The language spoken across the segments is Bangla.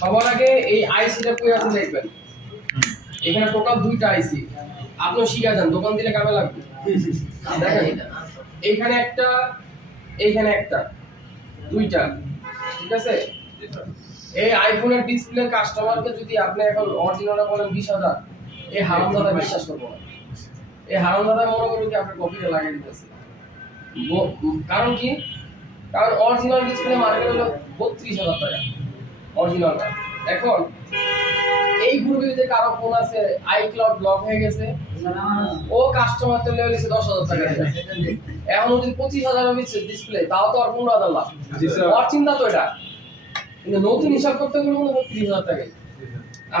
সবার আগে এই আইসিটা কই আছে দেখবেন। এখানে টোটাল দুইটা আইসি। আপনিও শিখা যান, দোকান দিলে কামে লাগবে। দেখেন এইখানে একটা, এইখানে একটা, দুইটা, ঠিক আছে। এই আইফোনের ডিসপ্লে কাস্টমারকে যদি আপনি এখন অরিজিনালটা বলেন 20,000, এই হারামজাদা বিশ্বাস করবো না। এই হারামজাদা মনে করবে কি আপনার কপিটা লাগিয়ে দিতেছে। কারণ কি? কারণ অরিজিনাল ডিসপ্লে মার্কেট হলো 32,000 টাকা অরিজিনালটা। এখন এই গ্রুপে যদি কারো ফোন আছে আইক্লাউড ব্লক হয়ে গেছে, ও কাস্টমার তো লেভেল এসে 10,000 টাকা দিয়ে এখন যদি 25,000 ডিসপ্লে, তাও তো আর 15,000 লাভ। ওর চিন্তা তো এটা, কিন্তু নতুন হিসাব করতে গেলে 30,000 টাকা।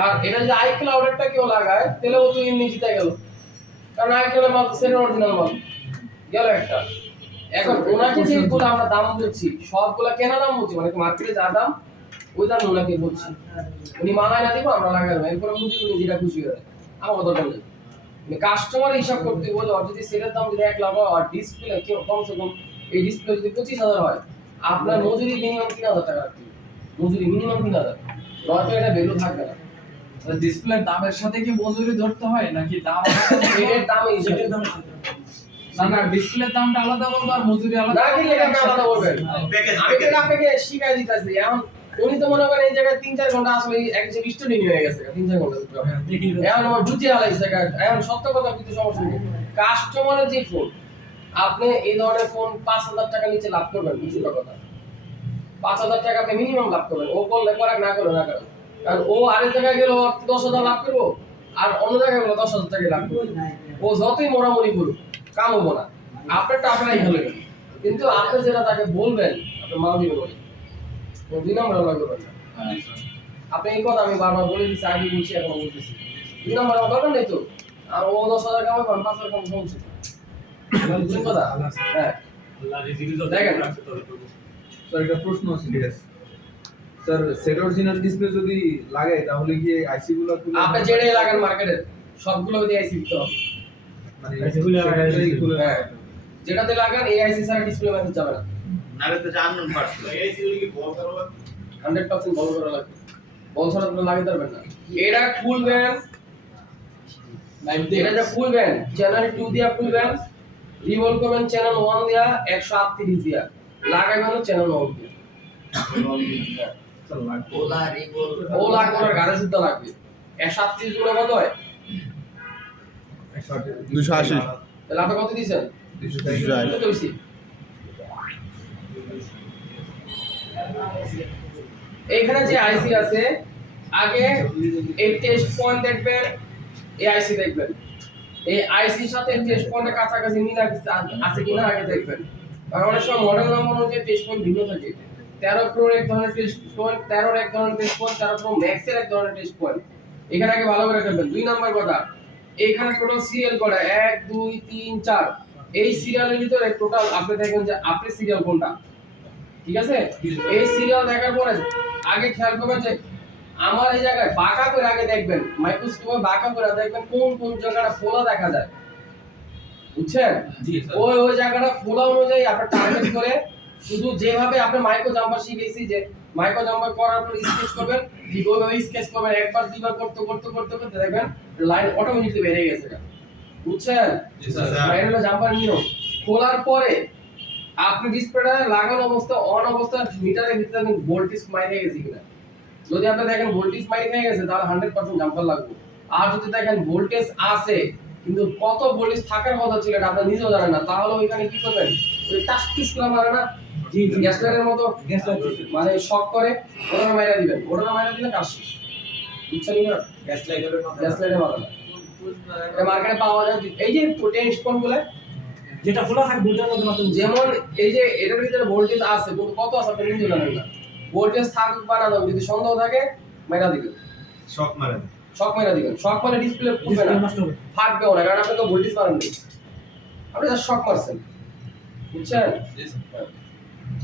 আর এটা যদি আইক্লাউডেরটা কেউ লাগায় তাহলে ও তো এমনি জিতে গেল, কারণ আইক্লাউডের মাল তো সেটা অরিজিনাল মাল গেল একটা। এখন ওনাকে যেগুলো আমরা দাম বলছি সবগুলা কেনা দাম বলছি, মানে মার্কেটে যা দাম ওই দাম ওনাকে বলছি। উনি মানায় না দিব আমরা লাগাবো, এরপরে বুঝি উনি যেটা খুশি হয়, আমার দরকার নেই। কাস্টমার হিসাব করতে বলে আর যদি সেটার দাম যদি 1 লাখ হয় আর ডিসপ্লে কমসে কম এই ডিসপ্লে যদি 25,000 হয়, আপনার মজুরি মিনিমাম 3,000 টাকা রাখতে হবে। মজুরি মিনিমাম 3,000, নয়তো এটা ভ্যালু থাকবে না। ডিসপ্লের দামের সাথে কি মজুরি ধরতে হয় নাকি দাম এর দাম এই যেটার দাম না না ডিসপ্লের দামটা আলাদা বলবো আর মজুরি আলাদা না, কিন্তু এটা আলাদা বলবেন। আমি তো আপনাকে শিখাই দিতেছি। এখন উনি তো মনে করেন এই জায়গায় 3-4 ঘন্টা আসলে এক যে স্টুডেন্ট হয়ে গেছে 3-4 ঘন্টা এখন আমার জুতি হালাইছে। এখন সত্য কথা কিন্তু সমস্যা নেই। কাস্টমারের যে ফোন, আপনি এই ধরনের ফোন 5,000 টাকা নিচে লাভ করবেন, বুঝুন কথা। 5,000 টাকা আপনি মিনিমাম লাভ করবেন, ও করলে করাক না করলে না করেন। কারণ ও আরেক জায়গায় গেল 10,000 লাভ করবো, আর অন্য জায়গায় গেল 10,000 টাকা লাভ করবো। ও যতই মোড়ামুড়ি করুক কাম হবো না, আপনারটা আপনারাই খেলবেন। কিন্তু আপনি যেটা তাকে বলবেন আপনি মাল দিবেন বলে 2 নম্বর লাগবে না। আপনি এই কথা আমি বারবার বলে দিচ্ছি, আগে বলছি এখনো বলতেছি। 2 নম্বর আমার দরকার নেই তো। আর ও 10,000 কামাই পান, 5,000 কম কমছে। বুঝুন কথা? হ্যাঁ দেখেন স্যার একটা প্রশ্ন আছে। ঠিক আছে স্যার, সেট অরিজিনাল ডিসপ্লে যদি লাগাই তাহলে কি আইসি গুলো আপনি যেটাই লাগান মার্কেটে সবগুলো দিয়ে আইসি দিতে হবে। মানে হ্যাঁ, যেটাতে লাগান এই আইসি ছাড়া ডিসপ্লে মেসেজ যাবে না। নালে তো জানুন পারছ এআইসি গুলো কি বল করা লাগবে? 100% বল করা লাগবে। বল ছাড়া আপনি লাগাতে পারবেন না। এটা ফুল ব্যান্ড, এটা যে ফুল ব্যান্ড চ্যানেল 2 দিয়া ফুল ব্যান্ড, রিভলভ করবেন চ্যানেল 1 দিয়া 138 দিয়া, লাগাবেন চ্যানেল 1 দিয়া। ও লাগবে না, গাড়ি শুদ্ধ লাগবে। 138 গুলো কত হয়? 280 তাহলে আপনি কত দিয়েছেন? 260 কত হইছে? এইখানে যে আইসি আছে, আগে এই টেস্ট পয়েন্ট দেখবেন, এই আইসি দেখবেন। এই আইসির সাথে টেস্ট পয়েন্টের কাছাকাছি মিল আছে কিনা আগে দেখবেন। কারণ অনেক সময় মডেল নাম্বার অনুযায়ী টেস্ট পয়েন্ট ভিন্ন থাকে। 13 প্রোর এক ধরনের টেস্ট পয়েন্ট, 13 এর এক ধরনের টেস্ট পয়েন্ট, 13 প্রো ম্যাক্স এর এক ধরনের টেস্ট পয়েন্ট। এখানে আগে ভালো করে দেখবেন। 2 নাম্বার কথা, এইখানে টোটাল সিরিয়াল করা 1 2 3 4, এই সিরিয়ালের ভিতরে টোটাল আপনি দেখেন যে আপনি সিরিয়াল কোনটা, ঠিক আছে। এই সিরিয়াল দেখার পরে আগে খেয়াল করবেন যে আমার এই জায়গায় বাঁকা করে আগে দেখবেন, মাইক্রোস্কোপে বাঁকা করে দেখবেন কোন কোন জায়গাটা ফোলা দেখা যায়, বুঝছেন? ওই ওই জায়গাটা ফোলা অনুযায়ী আপনি টার্গেট করে শুধু যেভাবে আপনি মাইক্রো জাম্পার শিখেছি যে মাইক্রো জাম্পার করার পর স্কেচ করবেন, ঠিক ওইভাবে স্কেচ করবেন। একবার দুইবার করতে করতে করতে করতে দেখবেন লাইন অটোমেটিকলি বেড়ে গেছে, বুঝছেন? লাইন হলো জাম্পার নিয়ম। খোলার পরে আপনি ডিসপ্লেটা লাগানো অবস্থা অন অবস্থা মিটারের ভিতরে ভোল্টেজ মাইর হয়ে গেছে কিনা। যদি আপনি দেখেন ভোল্টেজ মাইর হয়ে গেছে তাহলে 100% জাম্পার লাগবে। আর যদি দেখেন ভোল্টেজ আছে কিন্তু কত ভোল্টেজ থাকার কথা ছিল এটা আপনি নিজেও জানেন না, তাহলে ওইখানে কি করবেন, ওই টাস্টুস করে মারে না, জি গ্যাস লাইটের মতো গ্যাস লাইট মানে শক করে ওটা মাইরা দিবেন, ওটা মাইরা দিলে কাজ শেষ। বুঝছেন না? গ্যাস লাইটের মারে না। এটা মার্কেটে পাওয়া যায়। এই যে টেস্ট পয়েন্টগুলো যেটা খোলা থাকবে ওটার মধ্যে মাত্র যেমন এই যে এটার ভিতরে ভোল্টেজ আছে কিন্তু কত আছে আপনি নিজে জানেন না। ভোল্টেজ থাকুক বা না থাকুক, যদি সন্দেহ থাকে মেরা দিবেন, শক মারেন শক মেরা দিবেন। শক মানে ডিসপ্লে ফুটবে না, ফাটবেও না, কারণ আপনি তো ভোল্টেজ মারেননি, আপনি জাস্ট শক মারছেন, বুঝছেন?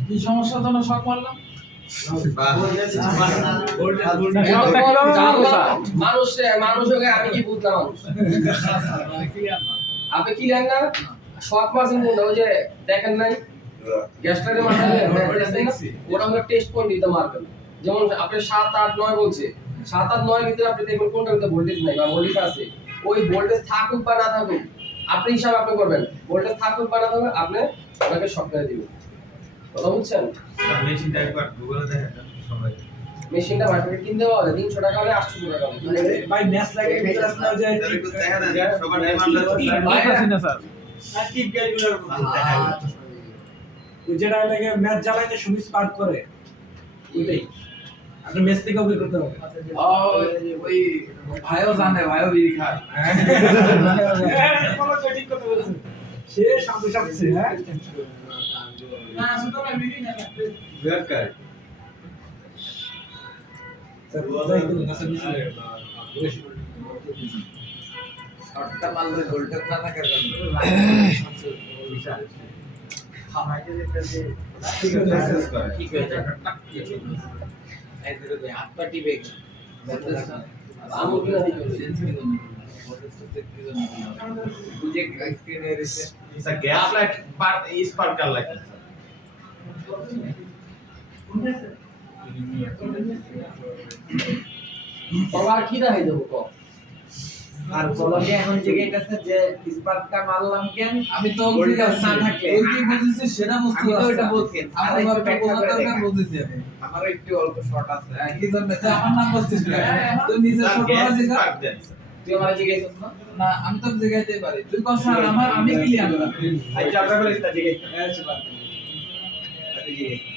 কি সমস্যা তো শক মারলাম? মানুষ আমি কি বুঝলাম, মানুষ আপনি কি জানেন না শক মারছেন কোনটা, ওই যে দেখেন নাই গ্যাস লাইটের মাথায় ওটা হলো টেস্ট পয়েন্ট দিতে মারবেন। যেমন আপনি 7 8 9 বলছে 7 8 9 ভিতরে আপনি দেখবেন কোনটার ভিতরে ভোল্টেজ নাই বা ভোল্টেজ আছে ওই ভোল্টেজ থাকুক বা না থাকুক আপনি হিসাব আপনি করবেন ভোল্টেজ থাকুক বা না থাকুক আপনি ওটাকে শর্ট করে দিবেন কথা বুঝছেন স্যার মেশিনটা একবার গুগলে দেখেন সবাই মেশিনটা মার্কেটে কিনতে পাওয়া যায় 300 টাকা হলে 800 টাকা হলে ভাই ম্যাচ লাগে ভিতরে আসলে যে স্যার একটু দেখা দেন সবার ডিমান্ড আছে স্যার বাইরে আর টিপ গাড়িগুলোর যেটা লাগে ম্যাচ জ্বালাইতে সুইচ পার্ক করে ওইটাই আপনি ম্যাচ থেকে বের করতে হবে ওই ভাইও জানে ভাইও বিড়ি খায় ঠিক কথা বলছেন সে সামনে সামনে হ্যাঁ না শুধু না বিড়ি না ওয়েব কার্ড স্যার বোঝাই তো না স্যার শর্টটা মারলে ভোল্টেজ না থাকার কারণে ঠিক আছে অ্যাক্সেস করে ঠিক হয়ে যায় এই ধরে দেয় হাত পা টিপে আমল কিনা দিতে হবে বুঝে স্ক্রিনে এসে স্যার গ্যাস লাইট পার স্পার্কার লাইট আবার কি দেখাই দেবো ক আর কলমে এখন জিজ্ঞাসা যে স্পার্কটা মারলাম কেন আমি তো ভোল্টেজ না থাকলে ওই কি বুঝেছি সেটা বুঝতে আমি তো পারছি ওটা বলছি আর আমার একটু ব্যাপারটা ব্যাখ্যা করে বোঝার দরকার দেখা। বুঝেছি আমি আমারও একটু অল্প শর্ট আছে কি জন্য যে আমার নাম বলছিস না তুই নিজে স্যার ছোট গ্যাস আছে স্পার্ক দেন স্যার তুই আমার জিজ্ঞাসা না না আমি তো জিগাইতে পারি তুই কস স্যার আমার আমি ক্লিয়ার না আচ্ছা আপনার বলে স্যার জিজ্ঞাসা আচ্ছা বাদ আচ্ছা জিজ্ঞাসা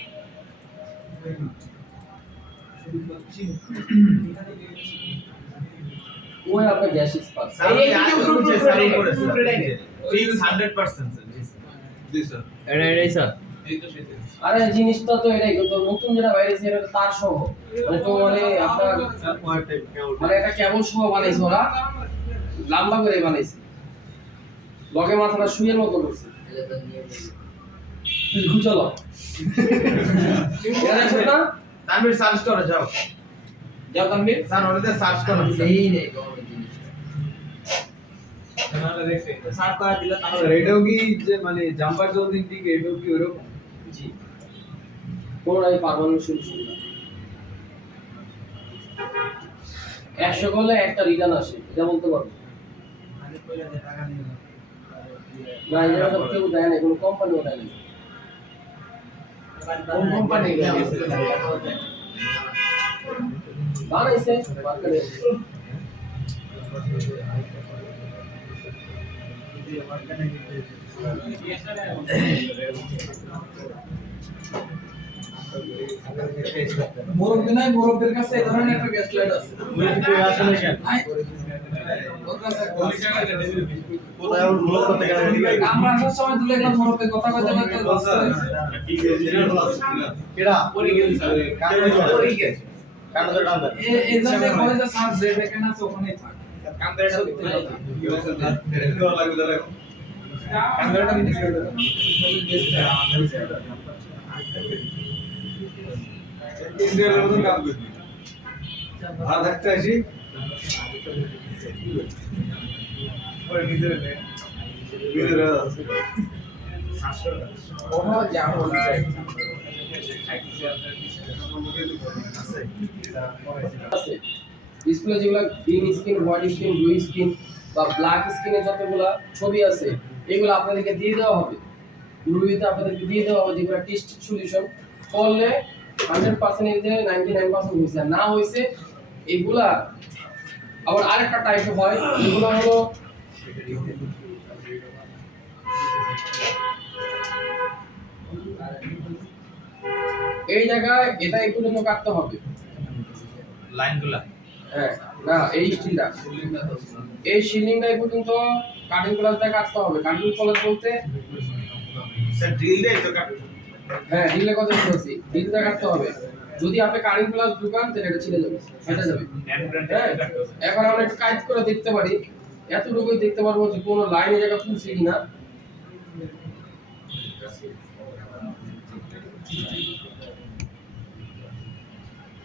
ওই আপনার গ্যাস স্পার্ক স্যার এই এই একটু আগে উপরে স্যার উপরে করে উপরে স্যার রাখে। ফিক্স 100% স্যার জি স্যার জি স্যার এটাই স্যার এই তো সেটাই আরে জিনিসটা তো এটাই কিন্তু নতুন যেটা বাইরে ছিল এটা তার সহ মানে তো মানে আপনার স্যার পয়েন্ট কেবল মানে এটা কেবল সহ বানাইছে ওরা লম্বা করে বানাইছে লগে মাথাটা শুয়ের মতো করছে তুই ঘুচলো এটা দেখছো না তানভীর সার্চ করে যাও যাও তানভীর স্যার ওটাতে সার্চ করুন স্যার সেই নেই গরমের জিনিসটা স্যার করা দিলে স্যার এটাও কি যে মানে জাম্পার যতদিন টিকে এটাও কি ওরকম জি কোনটাই পারমাণবিক সলিউশন না 100 করলে একটা রিটার্ন আসে এটা বলতে পারবো না এটা তো কেউ দেয় না কোনো কোম্পানিও দেয় না কোন কোম্পানি বানাইছে মার্কেটে মুরব্বি নাই মুরব্বির কাছে এই ধরনের একটা গ্যাস লাইট আছে আসলে কেন নাই ওর কাছে কোথায় ওর মূলত থেকে আমরা আসার সময় তো দেখলাম মুরব্বি কথা কইতে কইতে কেডা পড়ে গেছে স্যার পড়ে গেছে কাটা ধরে টান দেন এই জন্য কয় যে স্যার যে দেখেন আছে ওখানেই থাক কামড়াটা দিতে হবে ক্যামেরাটা নিতে ছেড়ে দাও ইন্ডিয়ার মতো কাম করবি আর দেখতে আসি ওই ভিতরে নে ভিতরে কোনো যাবো না আছে ডিসপ্লে যেগুলো green screen white screen blue screen বা ব্ল্যাক স্ক্রিনের যতগুলো ছবি আছে এগুলো আপনাদেরকে দিয়ে দেওয়া হবে গ্রুপিতে আপনাদেরকে দিয়ে দেওয়া হবে যেগুলো টেস্ট সলিউশন করলে 100% এর 99% হইছে আর না হইছে এগুলা আবার আরেকটা টাইপ হয় এগুলো হলো এই জায়গায় এটা একটু জন্য কাটতে হবে লাইনগুলা হ্যাঁ না এই স্টিলটা এই শিলিংটা পর্যন্ত কাটিং প্লাস দিয়ে কাটতে হবে কাটিং প্লাস বলতে স্যার ড্রিল দিয়ে তো কাট হ্যাঁ ড্রিলের কথা বলছি ড্রিলটা কাটতে হবে যদি আপনি কাটিং প্লাস ঢুকান তাহলে এটা ছিঁড়ে যাবে ফেটে যাবে হ্যাঁ এখন আমরা একটু কাজ করে দেখতে পারি এতটুকুই দেখতে পারবো যে কোনো লাইনের জায়গা তুলছে কিনা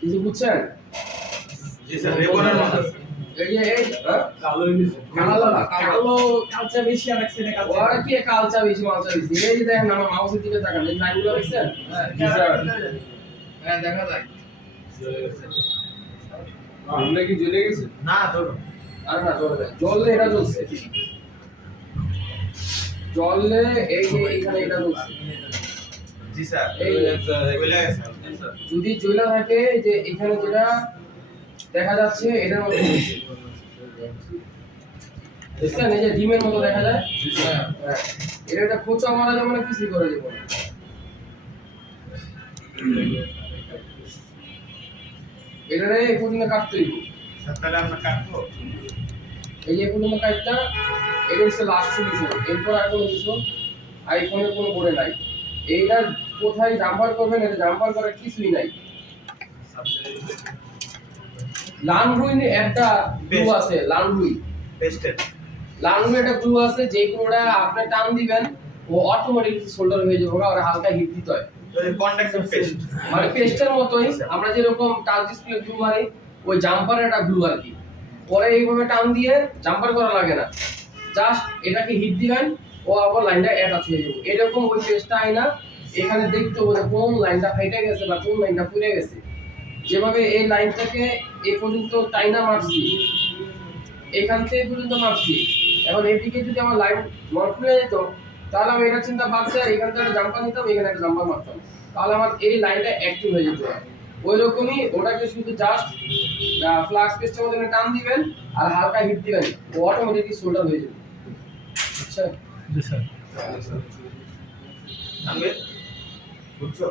কিছু বুঝছেন জি স্যার রেকর্ডার মতো এই যে এই হ্যাঁ? কালো কালচা বেশি আর একসাথে কালচা ওরা কি কালচা বেশি মালচা বেশি এই যে দেখেন আমার মাউসের দিকে তাকান এই লাইনগুলো দেখছেন হ্যাঁ দেখা যায় আমরা কি জ্বলে গেছে? না ধরো আর না জ্বলে না, জ্বললে এটা জ্বলছে, জ্বললে এই যে এখানে এটা জ্বলছে। জি স্যার এই বলে গেছে যদি জ্বলা থাকে যে এখানে যেটা দেখা যাচ্ছে এটার মধ্যে জ্বলছে। দেখছেন এই যে ডিমের মতো দেখা যায়, হ্যাঁ এটা একটা খোঁচা মারা যাবে না, কিছুই করে দেবো না। এটারে এই পর্যন্ত কাটতে হইব, স্যার তাহলে আমরা কাটবো এই যে পর্যন্ত কাটটা, এটা হচ্ছে লাস্ট সলিউশন। এরপর আর কোনো কিছু আইফোনের কোনো করে নাই। এইটার কোথায় জাম্পার করবেন, এটা জাম্পার করার কিছুই নাই। লানরুই একটা গ্লু আছে, লানরুই পেস্টেড একটা গ্লু আছে, যে গ্লুটা আপনি টান দিবেন ও অটোমেটিকলি সোল্ডার হয়ে যাবে, আর হালকা হিট দিতে হয়। কন্ডাক্টিং পেস্ট মানে পেস্টের মতোই আমরা যেরকম টাচ ডিসপ্লে গ্লু মারি, ওই জাম্পার একটা গ্লু আর কি। পরে এইভাবে টান দিয়ে জাম্পার করা লাগে না, জাস্ট এটাকে হিট দিবেন ও আবার লাইনটা অ্যাটাচ হয়ে যাবে। এরকম ওই পেস্টটা আইনা এখানে দেখতে হবে কোন লাইনটা ফাইটা গেছে বা কোন লাইনটা পুড়ে গেছে। যেভাবে এই লাইনটাকে এই পর্যন্ত টাইনা মারছি, এখান থেকে পর্যন্ত মারছি, এখন এদিকে যদি আমার লাইন নট খুলে যেত তাহলে আমি এটা চিন্তা ভাবছি এখান থেকে জাম্পার নিতাম, এখানে একটা জাম্পার মারতাম, তাহলে আমার এই লাইনটা অ্যাক্টিভ হয়ে যেত। ওই রকমই ওটাকে শুধু জাস্ট ফ্লাক্স পেস্টের মধ্যে টান দিবেন আর হালকা হিট দিবেন, ও অটোমেটিকলি সোল্ডার হয়ে যাবে। আচ্ছা জি স্যার। আমি বুঝছো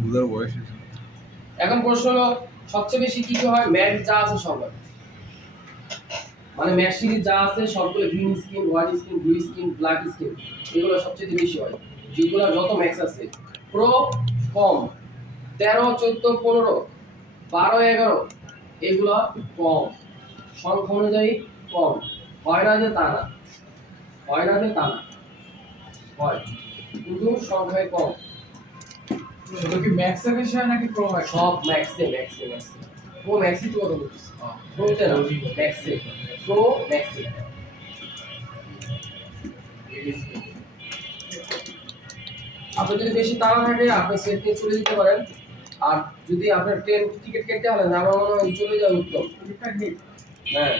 বুঝার বয়স হয়েছে। এখন প্রশ্ন হলো সবচেয়ে বেশি কি কি হয়, ম্যাক্স যা আছে সব হয়। মানে ম্যাক্স সিরিজ যা আছে সবগুলো green skin, white skin, blue skin, black skin, এগুলো সবচেয়ে বেশি হয়। যেগুলো যত ম্যাক্স আছে প্রো কম, 13, 14, 15, 12, 11 এগুলো কম, সংখ্যা অনুযায়ী কম। হয় না যে তা না, হয় না যে তা না, হয় কিন্তু সংখ্যায় কম। শুধু কি ম্যাক্সে বেশি হয় নাকি প্রো ম্যাক্স? সব ম্যাক্সে ম্যাক্সে ম্যাক্সে প্রো ম্যাক্সই তো কথা বলছিস, প্রোতে না ম্যাক্সে, প্রো ম্যাক্সে। আপনার যদি বেশি তাড়া থাকে আপনি সেট নিয়ে চলে যেতে পারেন, আর যদি আপনার ট্রেন টিকিট কেটে হলেন আমার মনে হয় চলে যাওয়া উত্তম। হ্যাঁ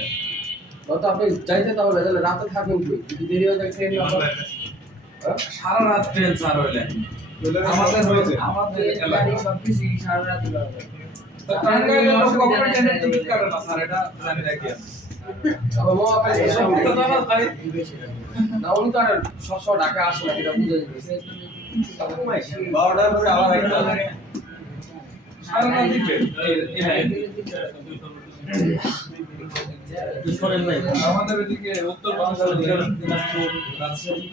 নয়তো আপনি যাইতে তাহলে তাহলে রাতে থাকবেন কই, যদি দেরি হয়ে যায় ট্রেন আপনার। হ্যাঁ? সারা রাত ট্রেন স্যার হইলে আমাদের আমাদের এলাকায় সবকিছু সারা রাত লাগবে। টাঙ্গাইলে লোক কখনো ট্রেনের টিকিট কাটে না স্যার, এটা জানি রাখি আমি। আমার মা বাবা এসব তো জানা ভাই। না উনি তো আর সবসময় ঢাকা আসে না, এটা বুঝে যেতেছে। 12টার পরে আবার একটা সারা রাত ট্রেন এই লাইন। আমাদের এদিকে উত্তর বাংলাদেশ, দিনাজপুর, রাজশাহী,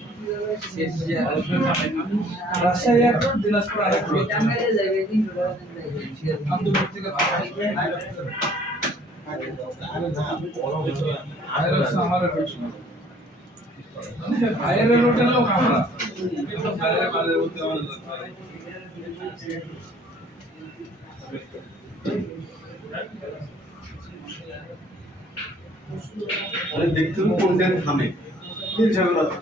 রাজশাহী এয়ারপোর্ট, দিনাজপুর এয়ারপোর্ট, টাঙ্গাইলে যাবে কিন্তু আন্দুলের থেকে ভাড়া। আমার প্রশ্ন ভাইয়ের রোটের লোক আমরা, কিন্তু ভাইয়ের বাড়ির মধ্যে আমাদের দরকার। আরে দেখতে হবে কোন ট্রেন থামে। তিন ঝামেলা আছে।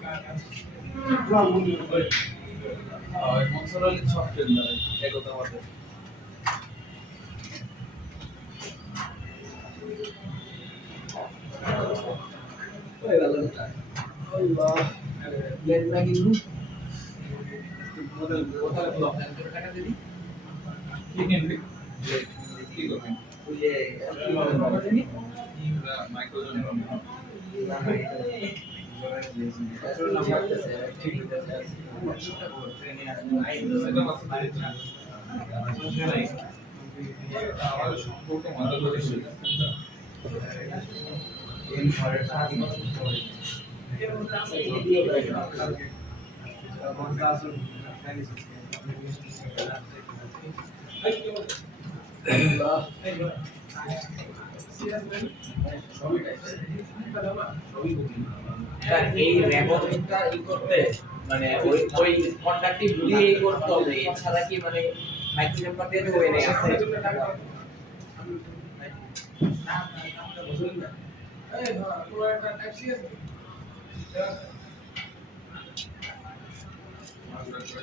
মনসুর আলী সব ট্রেন ধরে একতা আমাদের। আল্লাহ প্লেন না কিছু মডেল কোথায় ব্লক টাকা দিবি কি কিনবি কি করবি ওই যে মাইক্রোজন সেটা বাস বাইরে না নাই আমার সম্পর্ক মাথা ধরে ছিল এই ঘরের সাথে এই রেকর্ডিংটা ই করতে মানে ওই কন্টাক্টিভ দিয়ে এই করতে হবে, এছাড়া কি মানে মাইক্রো নাম্বার দিয়ে দেবে না আছে Hello.